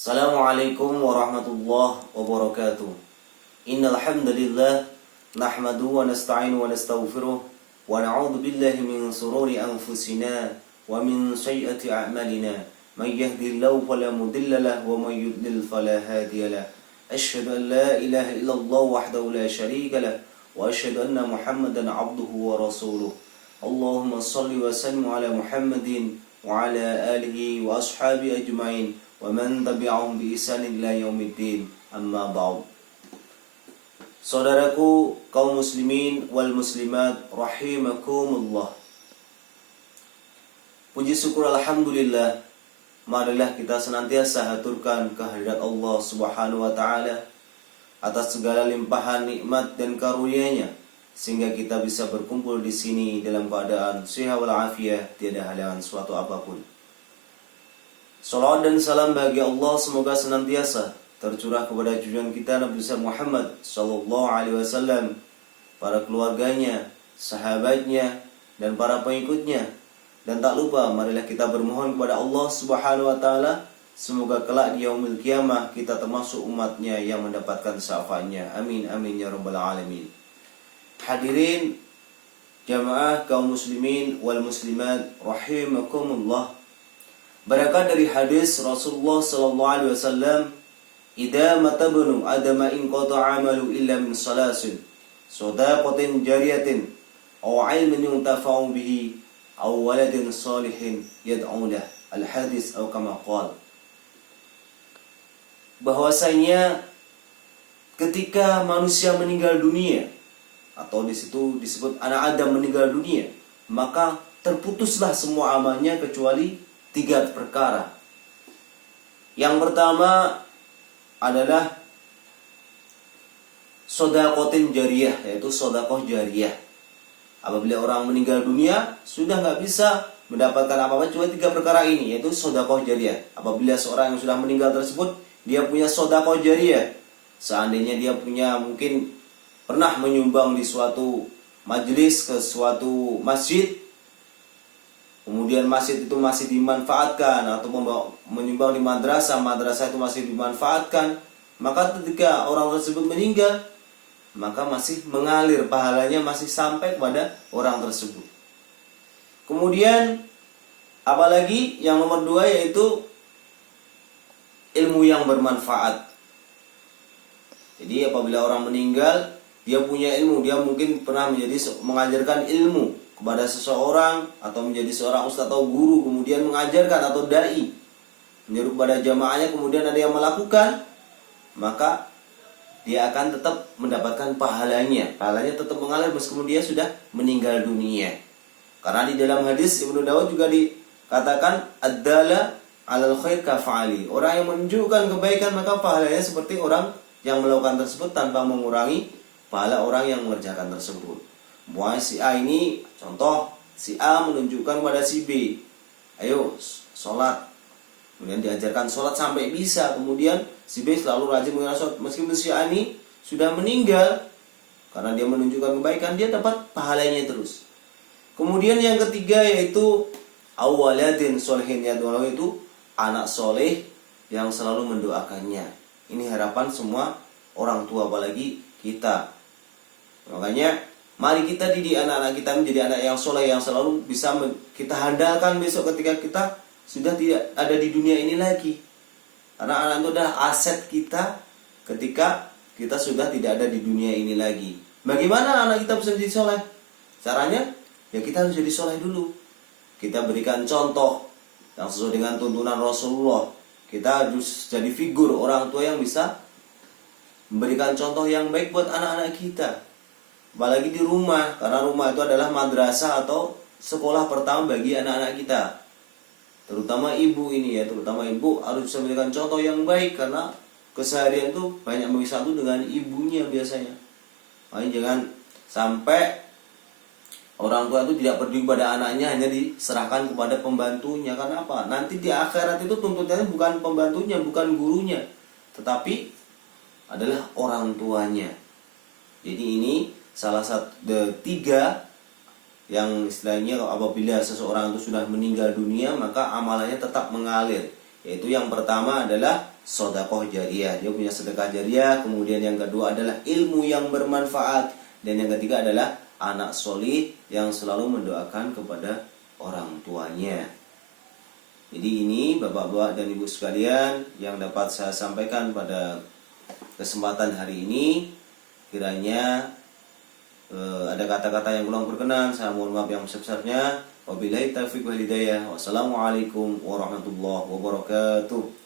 Assalamualaikum warahmatullahi wabarakatuh. Innal hamdalillah nahmaduhu wa nasta'inu wa nastaghfiruh wa na'udzu billahi min shururi anfusina wa min sayyiati a'malina. May yahdihillahu fala mudilla lahu wa may yudlil fala hadiya lahu. Asyhadu an la ilaha illallah wahdahu la syarika lahu wa asyhadu anna Muhammadan 'abduhu wa rasuluh. Allahumma shalli wa sallim ala Muhammadin wa ala alihi wa ashabihi ajma'in. Wa man tabi'ahum bi ihsan ila yaumiddin. Amma ba'd. Saudaraku kaum muslimin wal muslimat rahimakumullah. Puji syukur alhamdulillah, marilah kita senantiasa haturkan kehadirat Allah Subhanahu wa taala atas segala limpahan nikmat dan karunia-Nya sehingga kita bisa berkumpul di sini dalam keadaan sehat walafiat, tiada halangan suatu apapun. Salawat dan salam bagi Allah semoga senantiasa tercurah kepada junjungan kita Nabi besar Muhammad sallallahu alaihi wasallam, para keluarganya, sahabatnya, dan para pengikutnya. Dan tak lupa marilah kita bermohon kepada Allah Subhanahu wa taala semoga kelak di yaumil qiyamah kita termasuk umatnya yang mendapatkan syafaatnya. Amin amin ya rabbal alamin. Hadirin jamaah kaum muslimin wal muslimat rahimakumullah. Berangkat dari hadis Rasulullah sallallahu alaihi wasallam, "Idza matabnu adama in qata'a 'amalu illa min salasin, shadaqatin jariyatin, aw 'ilmin yuntafa'u bihi, aw waladin salihin yad'u lahu." Al-hadis atau kama qala. Bahwasanya ketika manusia meninggal dunia, atau di situ disebut anak Adam meninggal dunia, maka terputuslah semua amalnya kecuali 3 perkara. Yang pertama adalah shadaqatin jariyah, yaitu sedekah jariyah. Apabila orang meninggal dunia sudah nggak bisa mendapatkan apa-apa cuma 3 perkara ini, yaitu sedekah jariyah. Apabila seorang yang sudah meninggal tersebut dia punya sedekah jariyah, seandainya dia punya mungkin pernah menyumbang di suatu majelis ke suatu masjid, kemudian masjid itu masih dimanfaatkan, atau menyumbang di madrasah itu masih dimanfaatkan, maka ketika orang tersebut meninggal, maka masih mengalir pahalanya, masih sampai kepada orang tersebut. Kemudian apalagi yang nomor 2 yaitu ilmu yang bermanfaat. Jadi apabila orang meninggal, dia punya ilmu, dia mungkin pernah mengajarkan ilmu kepada seseorang, atau menjadi seorang ustaz atau guru, kemudian mengajarkan, atau dai menyeru kepada jamaahnya, kemudian ada yang melakukan, maka dia akan tetap mendapatkan pahalanya tetap mengalir meskipun dia sudah meninggal dunia. Karena di dalam hadis Ibnu Daud juga dikatakan ad-dala 'alal khair kafa'ali, orang yang menunjukkan kebaikan maka pahalanya seperti orang yang melakukan tersebut tanpa mengurangi pahala orang yang mengerjakan tersebut. Buat si A ini contoh, si A menunjukkan pada si B, ayo sholat, kemudian diajarkan sholat sampai bisa, kemudian si B selalu rajin mengenal sholat meskipun si A ini sudah meninggal, karena dia menunjukkan kebaikan dia dapat pahalanya terus. Kemudian yang ketiga yaitu awaladin sholihin yad'u, itu anak soleh yang selalu mendoakannya. Ini harapan semua orang tua, apalagi kita. Makanya mari kita didik anak-anak kita menjadi anak yang soleh, yang selalu bisa kita handalkan besok ketika kita sudah tidak ada di dunia ini lagi. Karena anak itu adalah aset kita ketika kita sudah tidak ada di dunia ini lagi. Bagaimana anak kita bisa menjadi soleh? Caranya, ya kita harus jadi soleh dulu. Kita berikan contoh yang sesuai dengan tuntunan Rasulullah. Kita harus jadi figur orang tua yang bisa memberikan contoh yang baik buat anak-anak kita. Apalagi di rumah, karena rumah itu adalah madrasah atau sekolah pertama bagi anak-anak kita. Terutama ibu ini ya, terutama ibu harus bisa memberikan contoh yang baik, karena keseharian itu banyak bersatu dengan ibunya biasanya. Makanya jangan sampai orang tua itu tidak peduli pada anaknya, hanya diserahkan kepada pembantunya. Karena apa? Nanti di akhirat itu tuntutannya bukan pembantunya, bukan gurunya, tetapi adalah orang tuanya. Jadi ini salah satu 3 yang istilahnya apabila seseorang itu sudah meninggal dunia maka amalannya tetap mengalir. Yaitu yang pertama adalah sedekah jariyah. Dia punya sedekah jariyah. Kemudian yang kedua adalah ilmu yang bermanfaat. Dan yang ketiga adalah anak solih yang selalu mendoakan kepada orang tuanya. Jadi ini bapak-bapak dan ibu sekalian yang dapat saya sampaikan pada kesempatan hari ini. Kiranya ada kata-kata yang kurang berkenan, saya mohon maaf yang sebesar-besarnya. Wabillahi taufiq wal hidayah. Wassalamualaikum warahmatullahi wabarakatuh.